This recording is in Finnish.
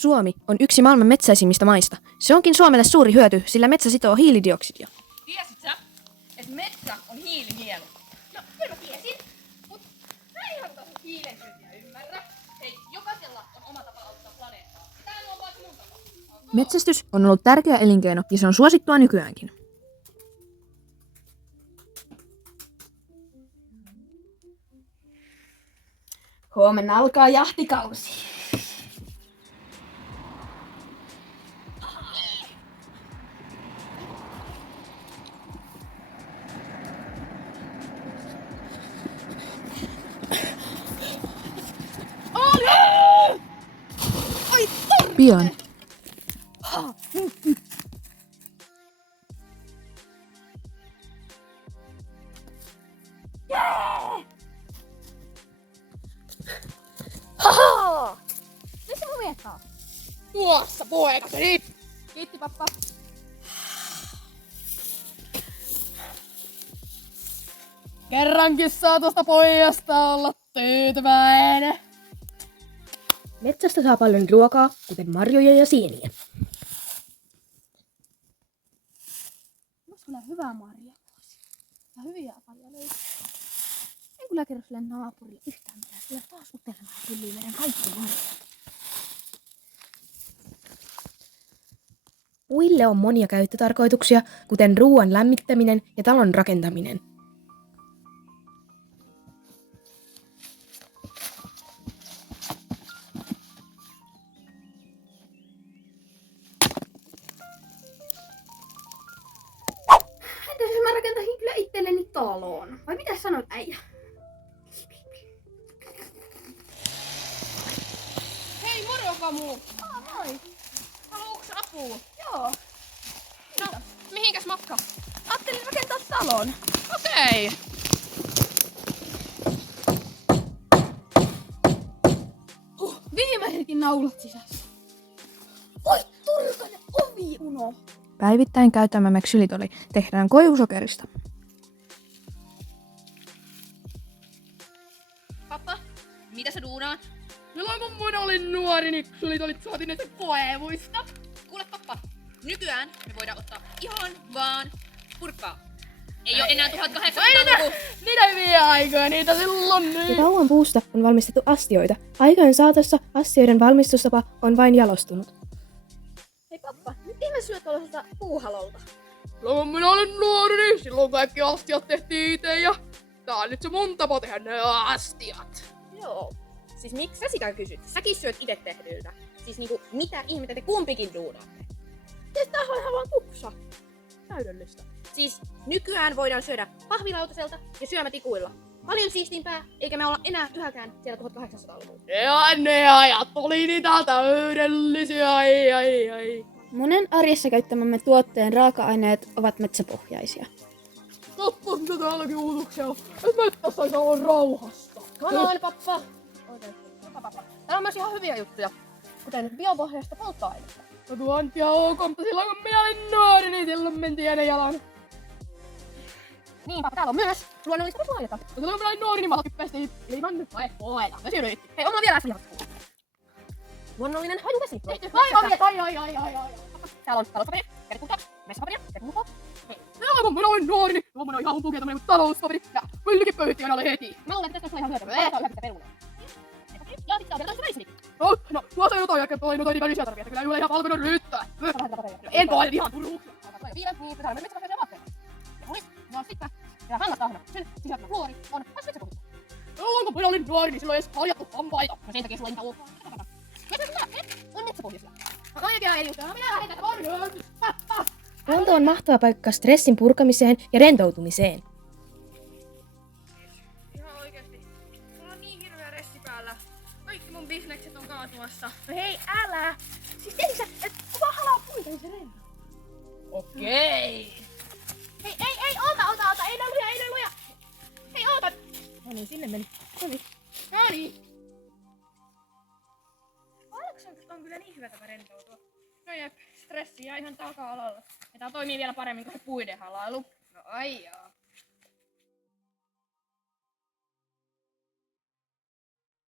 Suomi on yksi maailman metsäisimmistä maista. Se onkin Suomelle suuri hyöty, sillä metsä sitoo hiilidioksidia. Tiesit sä, että metsä on hiilinielu? No, kyllä mä tiesin, mutta mä en ihan tosi hiilensyöntiä ymmärrä. Hei, jokaisella on oma tapa auttaa planeettaa. Tää on vaan se mun tapa. Metsästys on ollut tärkeä elinkeino ja se on suosittua nykyäänkin. Huomenna alkaa jahtikausi. Pian. Missä mun viettaa? Tuossa poikaseni! Kiitti pappa. Kerrankin saa tuosta pojasta olla tyytyväinen. Metsästä saa paljon ruokaa, kuten marjoja ja sieniä. Olisi kyllä hyvää marjavuosi. Ja hyviä paljon löytyy. En kyllä kerro sille naapurille yhtään mitään. Sillä taas utelemaan tyyliin meidän kaikki marjat. Puille on monia käyttötarkoituksia, kuten ruoan lämmittäminen ja talon rakentaminen. Entäs jos mä rakentaisin kyllä itselleni talon? Vai mitä sanot äijä? Hei moro Kamu! Moi. Haluuks apua? Joo. No, mihinkäs matka? Ajattelin rakentaa talon. Okei. Viimeisetkin naulat sisässä. Oi, turkainen ovi uno. Päivittäin käyttämämme ksylitoli tehdään koivusokerista. Pappa, mitä sä duunaat? Milloin kun minä olin nuori, niin ksylitolit saatiin näistä koevuista. Kuule pappa, nykyään me voidaan ottaa ihan vaan purkkaa. Ei oo enää 1800-luku. Niitä hyviä aikoja, niitä silloin Ja kauan puusta on valmistettu astioita. Aikojen saatossa astioiden valmistustapa on vain jalostunut. Hei pappa, nyt ihme syöt tuollaiselta puuhalolta. Silloin kun minä olin nuori, niin silloin kaikki astiat tehtiin itse ja tää on nyt se mun tapa tehdä ne astiat. Joo. Siis miksi sä sitä kysyt? Säkin syöt itse tehdyltä. Siis niinku, mitä ihmettä te kumpikin duunaatte? Tää on ihan vaan kupsa. Täydellistä. Siis nykyään voidaan syödä pahvilautaselta ja syömätikuilla. Paljon siistimpää, eikä me olla enää yhäkään siellä 1800-luvulla. Ne ajat oli niitä täydellisiä, ai. Monen arjessa käyttämämme tuotteen raaka-aineet ovat metsäpohjaisia. Tappas mitä täälläkin uutuksia, et mettässä ei saa olla rauhasta. Come on, pappa! Pappa. Täällä on myös ihan hyviä juttuja, kuten biopohjaista polttoainetta. No tuo on ihan ok, mutta silloin kun minä olin nuori, niin silloin mentiin ennen jalan. Niin, pappa, täällä on myös luonnollista ruokaa. No silloin kun minä olin nuori, niin mä pestiin ilman nyt vai poeta. Vesi yritti. Hei, on mulla vielä äsken. Luonnollinen hajuvesi. Ai. Täällä on talouspaperia, tervetuloa, messapaperia, tervetuloa. Silloin kun minä olin nuori, niin tuommoinen on ihan humpukia tämmönen talouspaperi. Ja pyllikin pöyhtiin aina heti. Mä luulen, että tästä on ihan hyötyä. Mä otan yhdessä perunaa. Ja sitten on vielä toista välissä. No, tuossa ei jotain jälkeen toi niin värisiä tarvitse, kyllä ei ole ihan valkoinen ryttää. En koe ihan turruuksia. Viilet, niin pitää olla metsäpohjaisia vaatteita. Ja muist, ja sitten ja hangastahna. Sen sisältämä fluori on myös metsäpohjaista. Silloin kun minä olin nuori, niin silloin ei edes paljattu hampaita. No sen takia sulla ei mitään ulkoa. On metsäpohjaisia. No oikein ei juttuja, minä lähdin tätä varjoon. Luonto on mahtava paikka stressin purkamiseen ja rentoutumiseen. Ihan oikeesti. Mulla on niin hirveä ressi päällä. Kaikki mun bisnekset on kaatumassa. No hei, älä! Siis tiedätkö sä, et kun vaan halaa puita, niin se rentoo. Okei. Ei, ota, ei ne luja. Hei, oota! No niin, sinne meni. Noniin. Aleksan on kyllä niin hyvä tapa rentoutua. No jep, stressi jää ihan taka-alalla. Ja tää toimii vielä paremmin kuin se puiden halailu. No ai jaa.